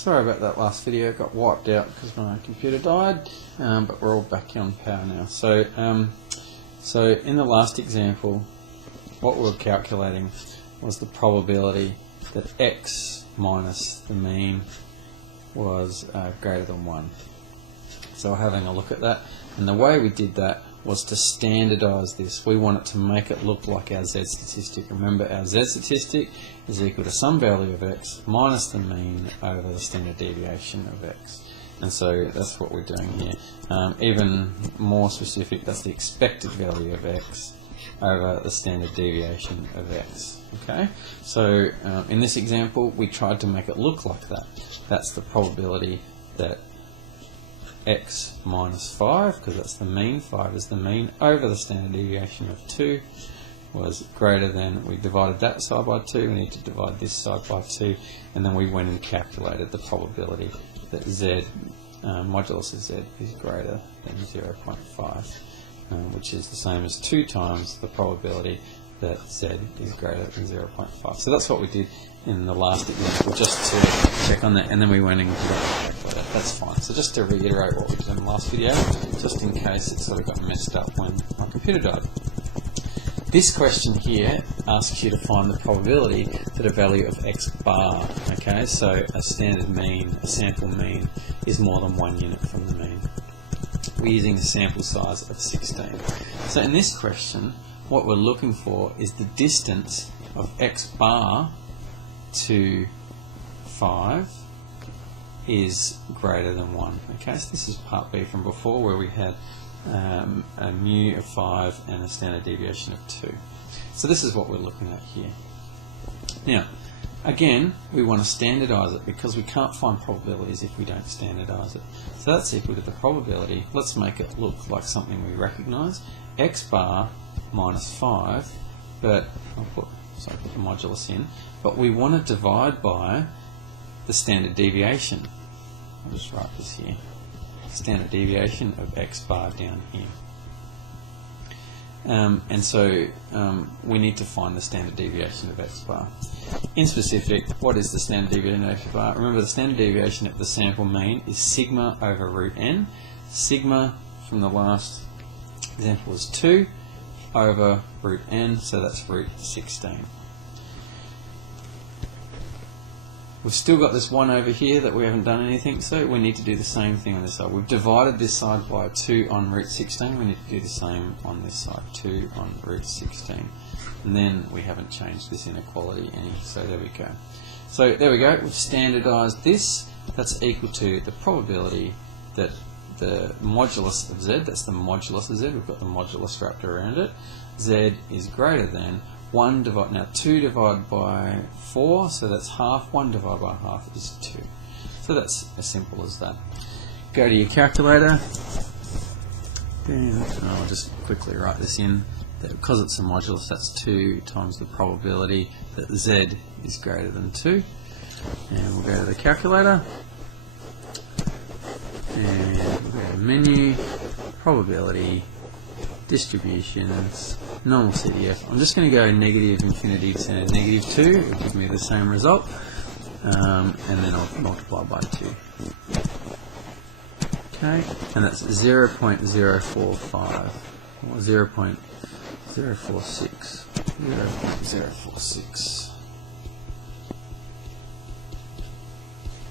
Sorry about that last video, it got wiped out because my computer died, but we're all back on power now. So in the last example, what we were calculating was the probability that x minus the mean was greater than 1. So we're having a look at that, and the way we did that was to standardise this. We wanted to make it look like our z statistic. Remember, our z statistic is equal to some value of x minus the mean over the standard deviation of x. And so that's what we're doing here. Even more specific, that's the expected value of x over the standard deviation of x. Okay, so in this example we tried to make it look like that. That's the probability that x minus 5, because that's the mean, 5 is the mean, over the standard deviation of 2 was greater than, we divided that side by 2, we need to divide this side by 2, and then we went and calculated the probability that z, modulus of z, is greater than 0.5, which is the same as 2 times the probability that z is greater than 0.5. So that's what we did in the last example, just to check on that, and then we went and calculated it. That's fine. So just to reiterate what we did in the last video, just in case it sort of got messed up when my computer died. This question here asks you to find the probability that a value of x bar, okay, so a standard mean, a sample mean, is more than 1 unit from the mean. We're using a sample size of 16. So in this question, what we're looking for is the distance of x bar to 5 is greater than 1. Okay, so this is part B from before, where we had a mu of 5 and a standard deviation of 2. So this is what we're looking at here. Now, again, we want to standardise it because we can't find probabilities if we don't standardise it. So that's equal to the probability. Let's make it look like something we recognise. X bar minus 5, but I'll put the modulus in, but we want to divide by the standard deviation. I'll just write this here. Standard deviation of x bar down here. And so we need to find the standard deviation of x bar. In specific, what is the standard deviation of x bar? Remember, the standard deviation at the sample mean is sigma over root n. Sigma from the last example was 2 over root n, so that's root 16. We've still got this 1 over here that we haven't done anything, so we need to do the same thing on this side. We've divided this side by 2 on root 16, we need to do the same on this side, 2 on root 16. And then we haven't changed this inequality any, so there we go. So there we go, we've standardised this. That's equal to the probability that the modulus of z, that's the modulus of z, we've got the modulus wrapped around it, z is greater than 1 divided, now 2 divided by 4, so that's half, 1 divided by half is 2. So that's as simple as that. Go to your calculator, and I'll just quickly write this in, that because it's a modulus, that's 2 times the probability that z is greater than 2. And we'll go to the calculator, and we'll go to menu, probability, distributions, normal CDF. I'm just going to go negative infinity to negative 2, it will give me the same result, and then I'll multiply by 2. Okay, and that's 0.045, or 0.046, 0.046.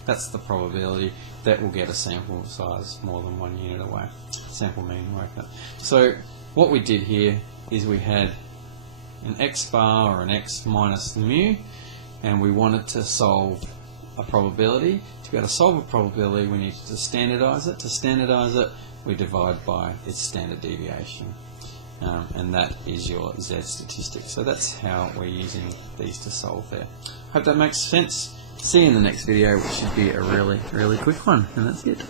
That's the probability that will get a sample size more than 1 unit away. Sample mean like that. So what we did here is we had an x bar or an x minus the mu, and we wanted to solve a probability. To be able to solve a probability, we needed to standardise it. To standardise it, we divide by its standard deviation, and that is your z statistic. So that's how we're using these to solve there. Hope that makes sense. See you in the next video, which should be a really quick one, and that's it.